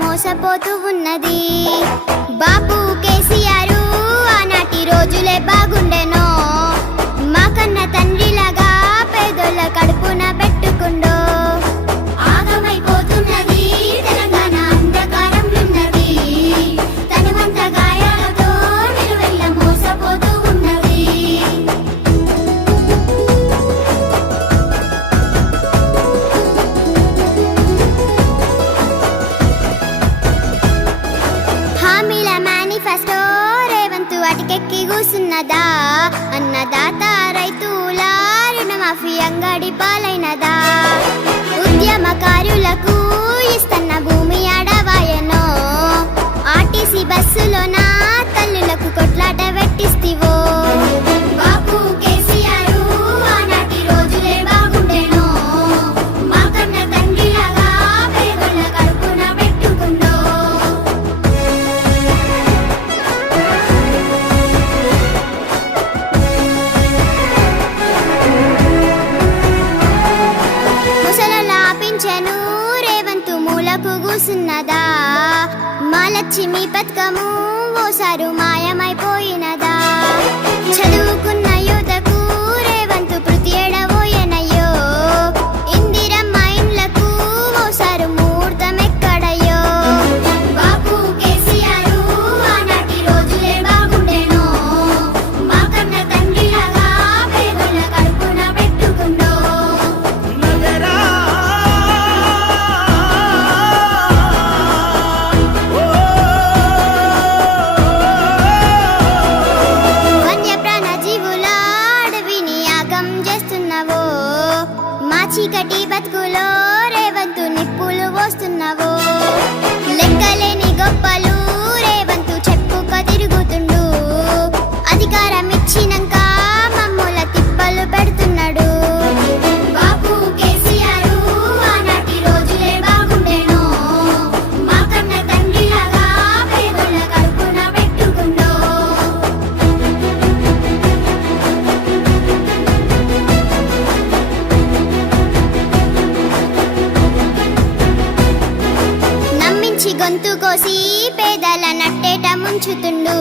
మోసపోతూ ఉన్నది. బాపు కేసీఆర్ ఆనాటి రోజులే బాగుండెనో, మా కన్న తండ్రిలాగా పేదోళ్ళ కడుపున పెట్టుకుండో. ఆగమైపోతున్నది తెలంగాణ అంధకారంలున్నది, తనువంత గాయాలతో నిలువెల్ల మోసపోతూ ఉన్నది. హామీల మేనిఫెస్టో రేవంత్ అటికెక్కి కూసున్నదా, అన్నదాత రైతుల రుణమాఫీ అంగడి పాలైనదా, ఉద్యమకారులకు ఇస్తన్న భూమి అడవాయనో, ఆర్టీసీ బస్సులోన తల్లులకు కొట్లాట పెట్టిస్తివో. బాపు కేసీఆర్ ఆనాటి రోజులే బాగుండెనో, మా కన్న తండ్రిలాగా పేదోళ్ళ కడుపున పెట్టుకుండో. ముసలలా పింఛను రేవంతు మూలకు కూసున్నదా, మా లక్ష్మి పథకము ఓసారు మాయమైపోయినదా, చదువుకున్న యువతకు రేవంతు ప్రతి ఏడవోయనయ్యో, ఇందిరమ్మ ఇండ్లకు ఓసారు ముహూర్తం ఎక్కడయ్యో. బాపు కేసీఆర్ ఆనాటి రోజులే బాగుండెనో, మా కన్న తండ్రిలాగా పేదోళ్ళ కడుపున పెట్టుకుండో. వన్యప్రాణ జీవుల అడవిని యాగం చేస్తున్నావో, మా చీకటి బతుకులో రేవంతు నిప్పులు పోస్తున్నావో. లెక్కలేని గొప్పలు రేవంతు చెప్పుక తిరుగుతుండు, అధికారం ఇచ్చినాక మమ్ముల తిప్పలు పెడుతున్నాడు. బాపు కేసీఆర్ ఆనాటి రోజులే బాగుండెనో, మా కన్న తండ్రిలాగా పేదోళ్ళ కడుపున పెట్టుకుండో. నమ్మించి గొంతు కోసి పేదల నట్టేట ముంచుతుండు,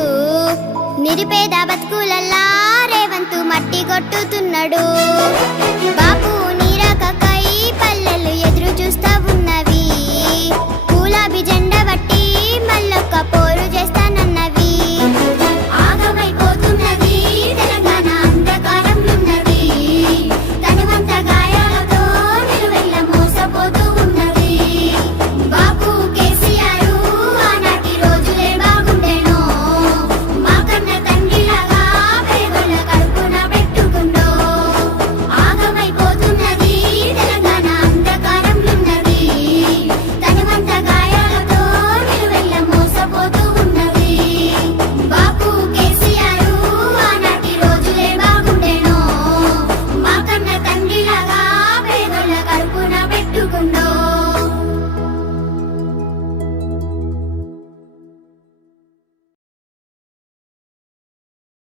నిరుపేద బతుకులల్లా రేవంతు మట్టి కొట్టుతున్నాడు.